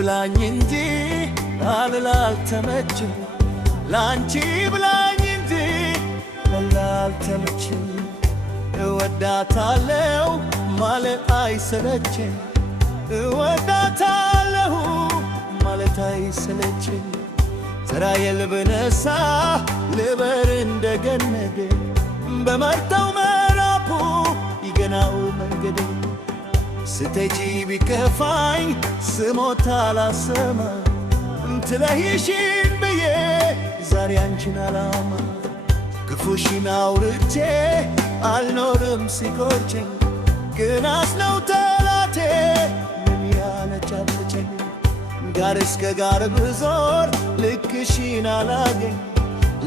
ብላኝ እንጂ አልተመችም ላንቺ ብላኝ እንጂ አልተመችም እወዳታለሁ ማለት አይሰለችም እወዳታለሁ ማለት አይሰለችም ስራዬን ብነሳ ልበር እንደገነደ በመርጠው ምዕራፉ ይገናው መንገዴ ስትሄጂ ቢከፋኝ ስሞት አላሰማ ትለይሽን ብዬ ዛሬ አንቺን አላማ ክፉሽን አውርቼ አልኖርም ሲቆጨኝ ግን አስነው ጠላቴ ምን ያነጫነጨኝ ጋር እስከ ጋር ብዞር ልክሽን አላገኝ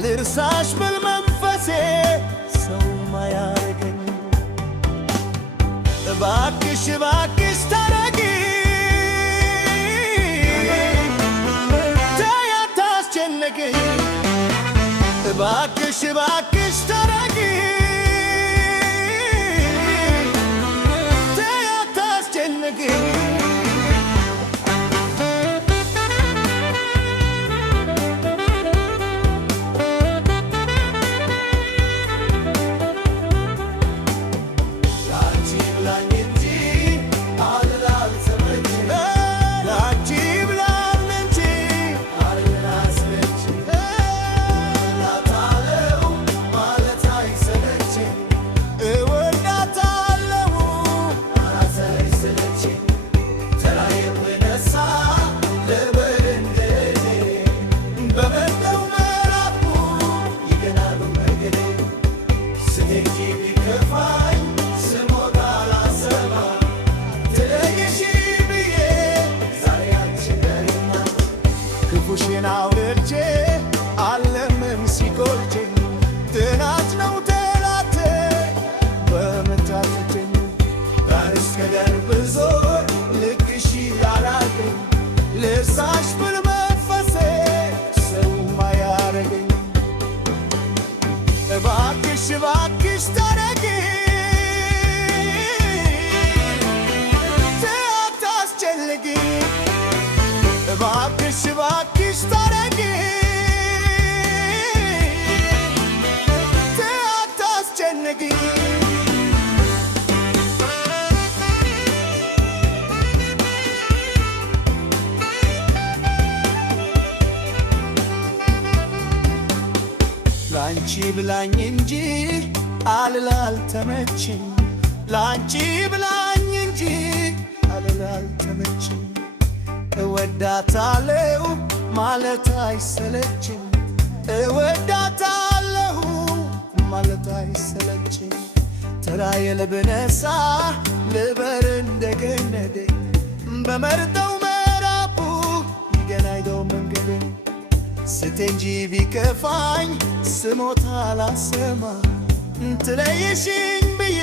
ልርሳሽ ብል መንፈሴ ሰው ማያረገኝ እባክሽ እባክሽ ታረቂ ተይ አታስጨንቂኝ እባክሽ እባክሽ ታረቂ ተይ አታስጨንቂኝ ክፉሽን አውርቼ አለምም ሲቆጨኝ ጥናት ነው ጠላቴ በመታተቸኝ ጋር እስከ ጋር ብዞር ልክሽ ያላገኝ ልርሳሽ ብል መንፈሴ ሰው ማያረገኝ እባክሽ እባክሽ ታረቂ አታስጨንቂኝ እባክሽ እባክሽ ታረቂ አታስጨንቂኝ ላንቺ ብላኝ እንጂ አልተመችኝ ላንቺ ብላኝ እንጂ አልተመችኝ እወዳታለሁ ማለት አይሰለችኝ እወዳታለሁ ማለት አይሰለችኝ ተራዬን ብነሳ ልበር እንደገነደ በመርጠው ምዕራፉ ይገናኘው መንገዴ ስትሄጂ ቢከፋኝ ስሞት አላሰማ ትለይሽኝ ብዬ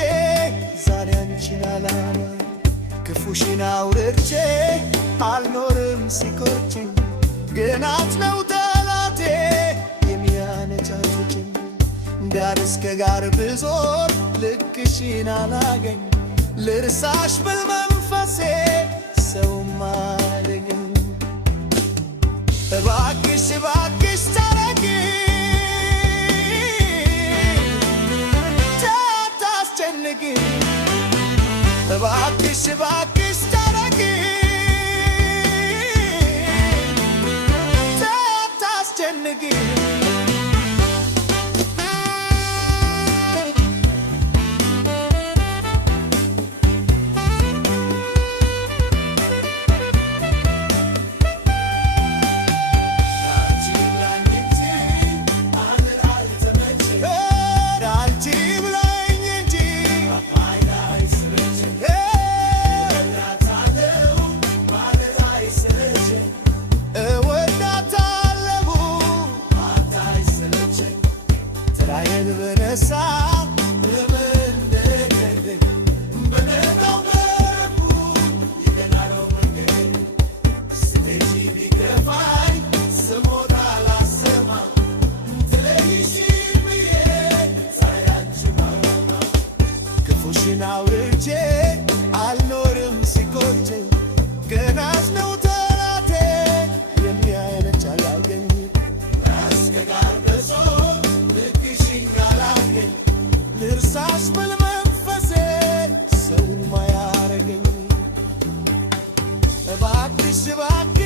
ዛሬ አንቺን አላማ ክፉሽን አውርቼ አልኖርም ሲቆጨኝ ግን አትነው ጠላቴ የሚያነጫጭኝ ዳር እስከ ጋር ብዞር ልክሽን አላገኝ ልርሳሽ ብል መንፈሴ ሰውም አለኝ እባክሽ እባክሽ ታረቂ አታስጨንቂኝ እባክሽ እባክሽ ታረቂ አታስጨንቂኝ ክፉሽን አውርቼ አልኖርም ሲቆጨኝ ገና ነው ጠላቴ እባክሽ እባክሽ